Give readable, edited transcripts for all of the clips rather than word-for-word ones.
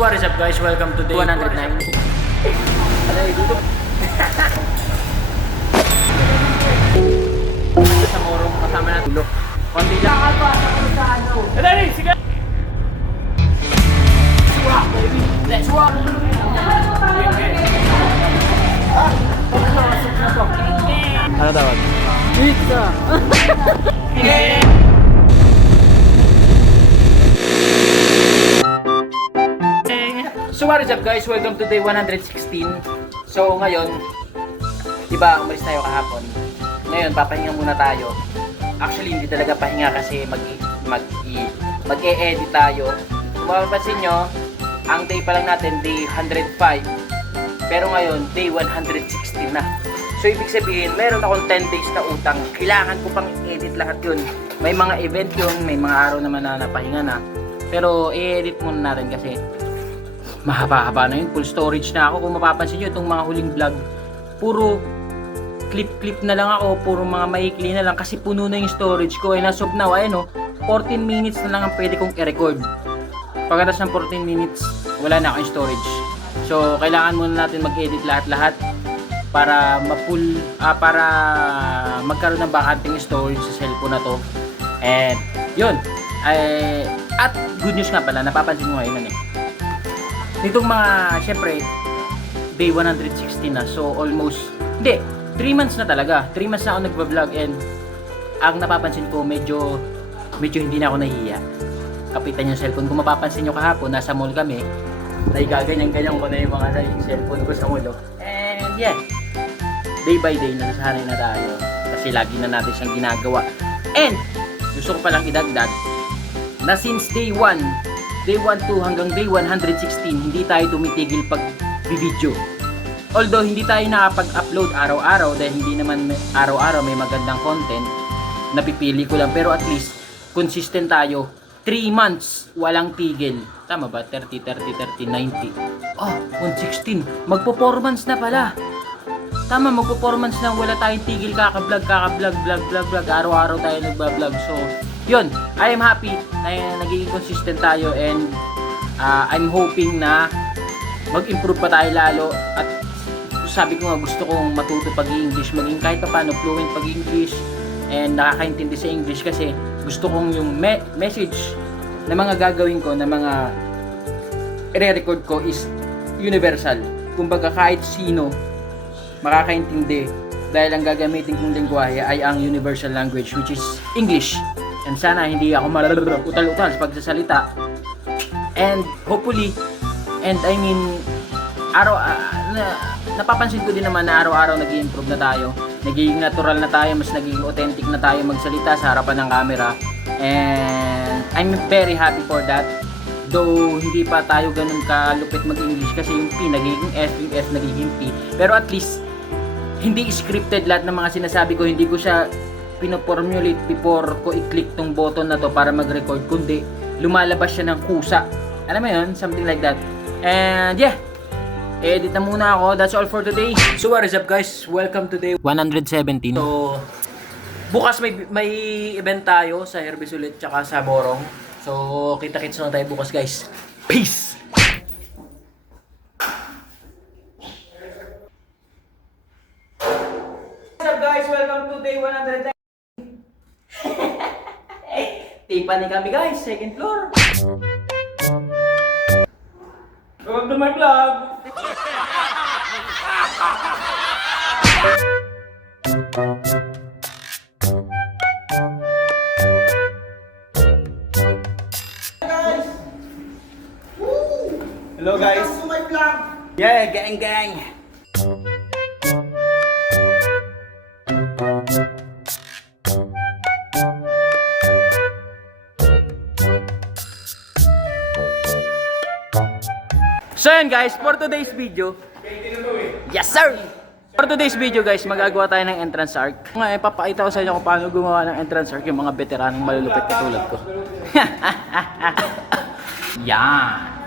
What is up guys? Welcome to day 109. Sa morong kasama na tulog. Konti lang. Dali, sige! Swap, baby! Let's swap! Ano tawag? Pizza! So what is up guys? Welcome to day 116. So ngayon, diba umalis tayo kahapon. Ngayon papahinga muna tayo. Actually hindi talaga pahinga kasi mag-e-edit tayo. Kung mapapansin nyo, ang day pa lang natin day 105. Pero ngayon day 116 na. So ibig sabihin meron akong 10 days na utang. Kailangan ko pang edit lahat yun. May mga event yun, may mga araw naman na napahinga na. Pero i-edit muna natin kasi mahaba-haba na yun, full storage na ako. Kung mapapansin nyo, itong mga huling vlog, puro clip-clip na lang ako, puro mga maikli na lang kasi puno na yung storage ko. And as of now, ayun o, 14 minutes na lang ang pwede kong i-record. Pagkatapos ng 14 minutes, wala na akong storage. So, kailangan muna natin mag-edit lahat-lahat para para magkaroon ng bakanting storage sa cellphone na to. And, yun. At good news nga pala, napapansin mo ngayon nitong mga, syempre, day 116 na. So, almost, hindi, 3 months na talaga. 3 months na ako nagbablog and ang napapansin ko, medyo hindi na ako nahihiya. Kapitan yung cellphone. Kung mapapansin nyo kahapon, nasa mall kami, naigaganyan-ganyan ko na yung mga cellphone ko sa mall. And yeah, day by day, nasasanay na tayo. Kasi lagi na natin siyang ginagawa. And, gusto ko palang idagdag, na since day 1, day 1 to hanggang day 116, hindi tayo tumitigil pag-video. Although hindi tayo nakapag-upload araw-araw dahil hindi naman araw-araw may magandang content, napipili ko lang. Pero at least, consistent tayo. 3 months, walang tigil. Tama ba? 30, 90. Oh, 116. Magpo-4 months na pala. Tama, magpo-4 months na wala tayong tigil. Kaka-vlog. Araw-araw tayo nagba-vlog. So, yun, I am happy na nagiging consistent tayo and I'm hoping na mag-improve pa tayo lalo at sabi ko nga gusto kong matuto pag-English, maging kahit paano fluent pag-English and nakakaintindi sa English kasi gusto kong yung message na mga gagawin ko, na mga i-record ko is universal. Kumbaga kahit sino makakaintindi dahil ang gagamitin kong lengguwahe ay ang universal language which is English. And sana hindi ako utal-utal sa pagsasalita. And hopefully, and I mean, napapansin ko din naman na araw-araw nag-i-improve na tayo. Nagiging natural na tayo, mas nagiging authentic na tayo magsalita sa harapan ng camera. And I'm very happy for that. Though hindi pa tayo ganun kalupit mag-English kasi yung P nagiging S, yung S nagiging P. Pero at least, hindi scripted lahat ng mga sinasabi ko. Hindi ko siya pinoformulate before ko i-click tong button na to para mag-record, kundi lumalabas siya ng kusa. Alam mo yun? Something like that. And yeah, edit na muna ako. That's all for today. So what is up guys? Welcome to day 117. So, bukas may event tayo sa Herbis ulit tsaka sa Borong. So, kita-kits na tayo bukas guys. Peace! What's up guys? Welcome to day 110. Tiffany kami guys, second floor. Welcome to my vlog. Hello guys. Welcome to my vlog. Yeah, gang. So yun guys, for today's video, yes sir! For today's video guys, magagawa tayo ng entrance arc. Ngayon, papakita ko sa inyo kung paano gumawa ng entrance arc yung mga veteranong malulupit katulad ko. Yan!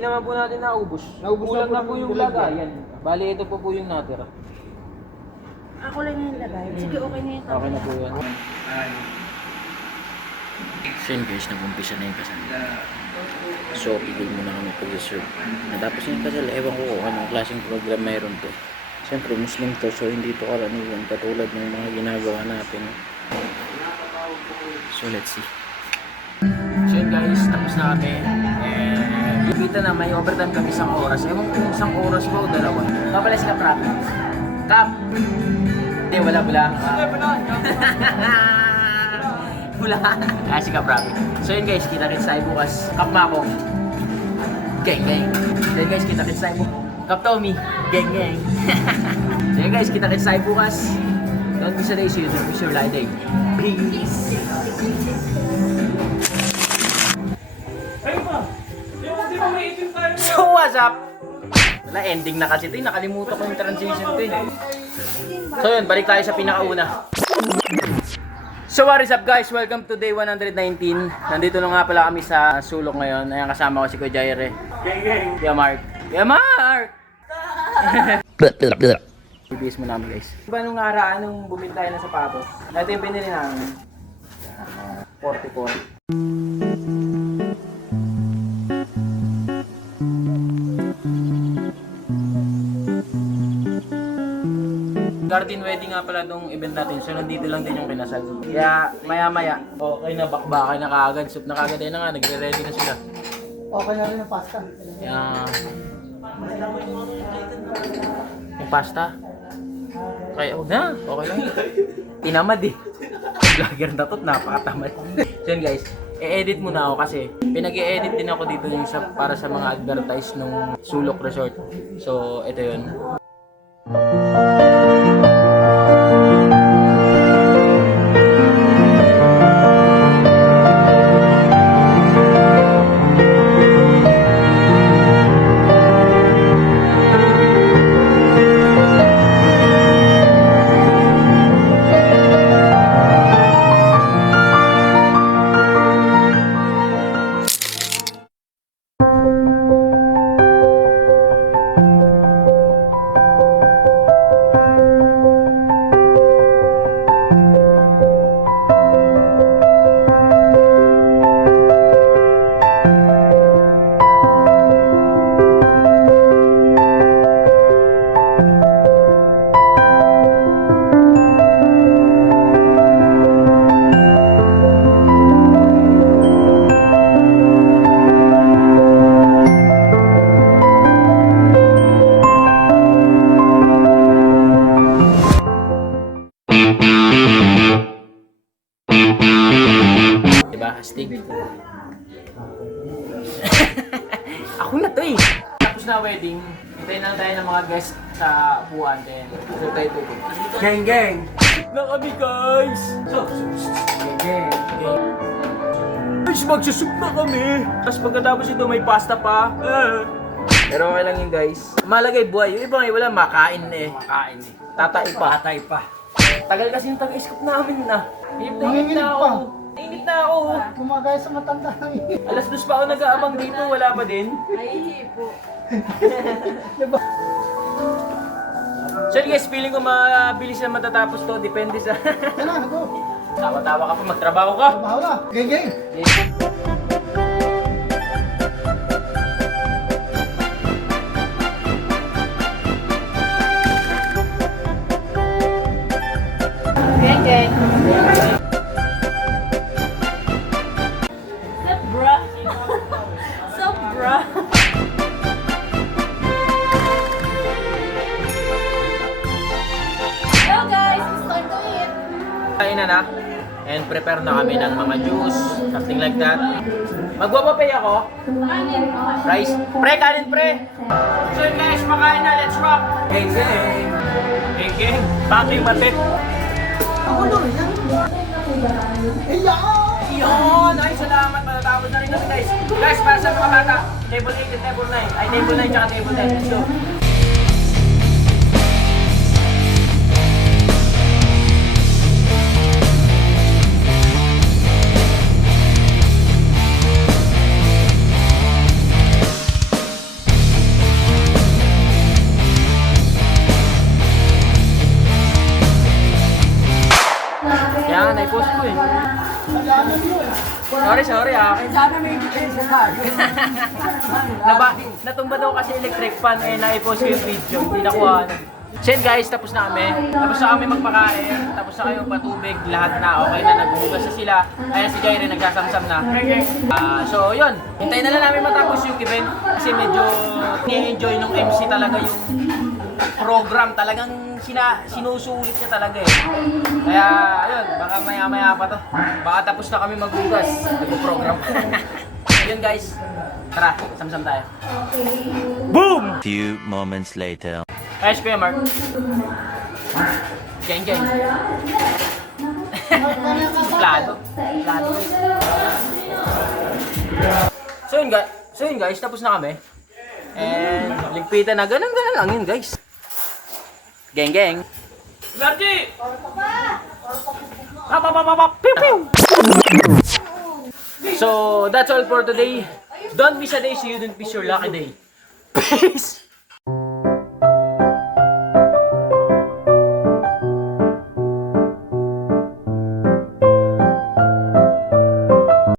naman po natin naubos. Naubos Kulang na na po po yung yung bilog, lagayan. Bali, ito po yung natira. Ako lang yung lagay. Sige, okay na yung Okay na po yan. So yun guys, nag-umpisa na yung kasal. So, pigil muna kami pag-reserve. Natapos yung kasal, ewan ko kung anong klaseng program mayroon to. Siyempre, Muslim to, so hindi to karaniwan katulad ng mga ginagawa natin. So, let's see. So yun guys, tapos na kami. And kita na may overtime kami isang oras. Ewan ko kung isang oras ba o dalawa. Kapala si Kap Rap. Kap! Hindi, wala. Wala. Si Kap Rap. So yun guys, kita rin tayo bukas. Kap Mako. Gang. Then guys, kita rin tayo bukas. Kap Tommy. Gang. So yun guys, kita rin tayo bukas. Don't miss a day, see you there. Mr. Liday. Peace! So what's up? Wala, ending na kasi ito eh. Nakalimutan ko yung transition ito eh. So yun, balik tayo sa pinakauna. So what is up guys? Welcome to day 119. Nandito na nga pala kami sa sulok ngayon. Ayan, kasama ko si Kuya Jaire. Yeah, Mark. Bibis mo namin guys. Diba nung nakaraan nung bumili tayo ng sapatos? Ito yung binili namin. 44. Garden wedding nga pala itong event natin, so nandito lang din yung kinasal. Kaya maya-maya, okay na, bakbakay na kaagad, soup na kaagad, ayun na nga, nagre-ready na sila. Okay na rin ang pasta. Kaya... yung pasta? Okay lang. Tinamad eh. Vlogger na to't, napakatamad. So yun guys, i-edit muna ako kasi pinag-i-edit din ako dito yung para sa mga advertise nung Sulok Resort. So ito yun. Astig. Ako na to eh. Tapos na wedding. Hintayin lang tayo ng mga guest sa upuan. Then, ito tayo tuto. Gang! Na kami guys! Gang! Guys, magsusup na kami! Tapos pagkatapos ito may pasta pa. Pero okay lang yun guys. Malagay buhay. Yung iba ngayon wala, makain eh. Tatay pa. Tagal kasi yung taga-scoop namin na. Inip na ako. Inip na ako. Gumagaya sa matanda. Alas 2 pa ako nag-aabang dito, wala pa din. Ay, po. Diba? So guys, feeling ko mabilis na matatapos to. Depende sa... Yan na, go. Tawa-tawa ka pa, magtrabaho ka. Trabaho na. Gang. Gang. Sobra. Hello guys, it's time to eat. Kain na. And prepare na kami ng mga juice, something like that. Magwapapay ako. Rice. Pre, kanin pre. So yun guys, makain na. Let's rock. Gang. Paki matit. Ako na rin yan. Yun! Ay, salamat. Matatapos na rin kami guys. Guys, para sa mga bata, table 8 and table 9. Ay, table 9 tsaka table 10. Let's go. nga, naipost ko eh. Sorry, akin. Sana may depensa tayo. Natumba daw kasi electric fan eh, naipost ko yung video, hindi nakuha. So yun guys, tapos na kami. Tapos na kami magpakain, tapos na kayo patubig, lahat na, okay na, naghuhugas na sila. Ayan si Jairi, nagsasamsam na. So yun, hintayin na lang namin matapos yung event kasi medyo ni-enjoy nung MC talaga yung program. Talagang sinusulit niya talaga eh. Kaya yun, baka maya-maya pa to. Baka tapos na kami maghugas, nag-program. Yun guys, tara, samsam tayo. Boom! Few moments later. Ayos Kuya Mark. Geng. Plado. So yun guys, tapos na kami. And ligpitan na, ganun lang yun guys. Geng. Largy! Pew! So that's all for today. Don't miss a day so you don't miss your lucky day. Peace!